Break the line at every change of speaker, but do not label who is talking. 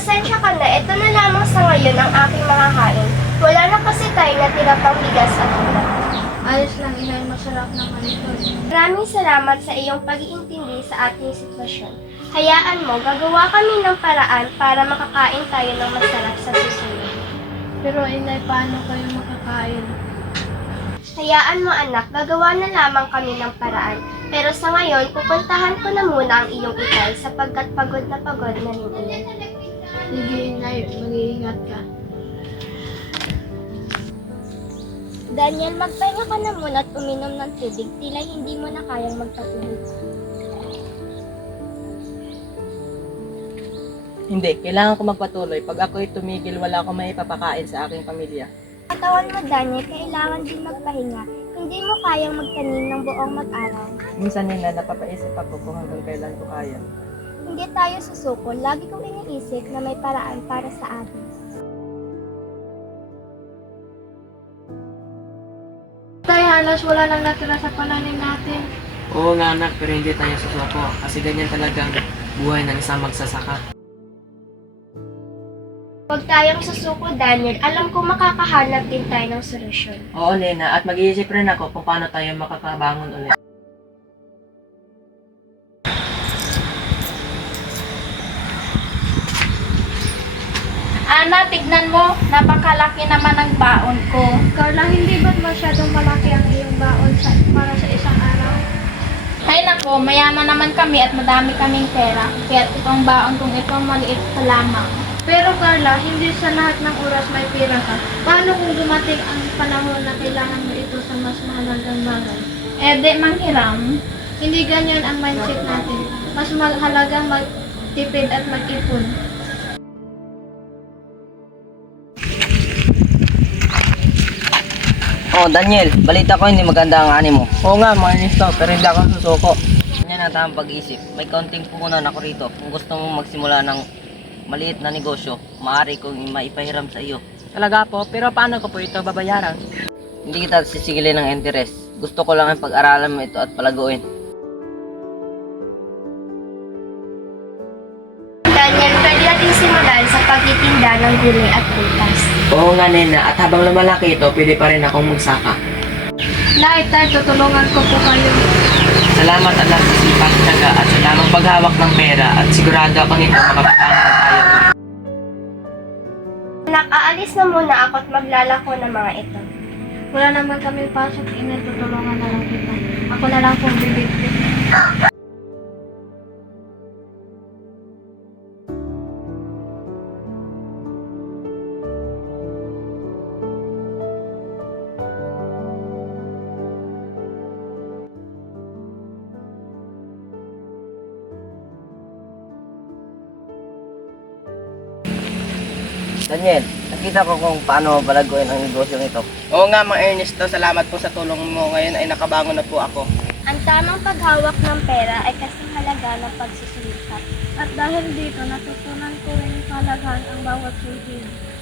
pasensya ka na. Ito na lamang sa ngayon ang aking makakain. Wala na kasi tayo natira pang bigas at ulam.
Ayos lang, inay, masarap naman ito.
Maraming salamat sa iyong pag-iintindi sa ating sitwasyon. Hayaan mo, gagawa kami ng paraan para makakain tayo ng masarap sa susunod.
Pero inay, paano kayo makakain?
Hayaan mo anak, gagawa na lamang kami ng paraan. Pero sa ngayon, pupuntahan ko na muna ang iyong itay sapagkat pagod na rin iyon.
Sige inay, mag-iingat ka.
Daniel, magpahinga ka na muna at uminom ng tubig. Tila hindi mo na kayang magpatuloy.
Hindi, kailangan ko magpatuloy. Pag ako'y tumigil, wala akong may ipapakain sa aking pamilya.
Katawan mo, Daniel, kailangan din magpahinga. Hindi mo kayang magtanim ng buong mag-araw.
Minsan nila napapaisip ako kung hanggang kailan ko kaya.
Hindi tayo susuko. Lagi kong iniisip na may paraan para sa atin.
Tay, halos wala nang natira sa pananim natin.
Oo nga anak, pero hindi tayo susuko kasi ganyan talagang buhay ng isang magsasaka.
Huwag tayong susuko, Daniel. Alam ko makakahanap din tayo ng solusyon.
Oo, Lena, at mag-iisip rin ako kung paano tayo makakabangon ulit.
Ana, tignan mo, napakalaki naman ang baon ko.
Carla, hindi ba't masyadong malaki ang iyong baon para sa isang araw?
Ay nako, mayaman naman kami at madami kaming pera. Kaya itong baon kong ito maliit pa lamang.
Pero Carla, hindi sa lahat ng oras may pera ka. Paano kung dumating ang panahon na kailangan mo ito sa mas mahalagang bagay?
Eh di manghiram.
Hindi ganyan ang mindset natin. Mas mahalagang magtipid at mag-ipon.
Oh, Daniel, balita ko hindi maganda ang ani mo.
Oo nga, mainis to, pero hindi ako susuko.
Yan ang tamang pag-isip. May kaunting puhunan ako rito. Kung gusto mo magsimula ng maliit na negosyo, maaari kong maipahiram sa iyo.
Talaga po, pero paano ko po ito babayaran?
Hindi kita sisigilin ng interest. Gusto ko lang ang pag-aralan mo ito at palaguin.
Daniel, pwede natin simulan sa pagtitinda ng gulay at prutas.
Oo nga nena, at habang lumalaki ito, pwede pa rin akong magsaka.
Nay, tay, tutulungan ko po kayo.
Salamat anak sa sipag, tiyaga at sa tamang paghawak ng pera at sigurado ako nito makapatangan tayo.
Anak, aalis na muna ako at maglalako ng mga ito.
Wala naman kami pasok, inay, tutulungan na lang kita. Ako na lang pong bibigyan.
Daniel, nakita ko kung paano palaguin ang negosyo nito.
Oo nga, mga Ernesto, salamat po sa tulong mo. Ngayon ay nakabangon na po ako.
Ang tamang paghawak ng pera ay kasing halaga ng pagsusulikat.
At dahil dito, natutunan ko rin palagaan ang bawat sulhin.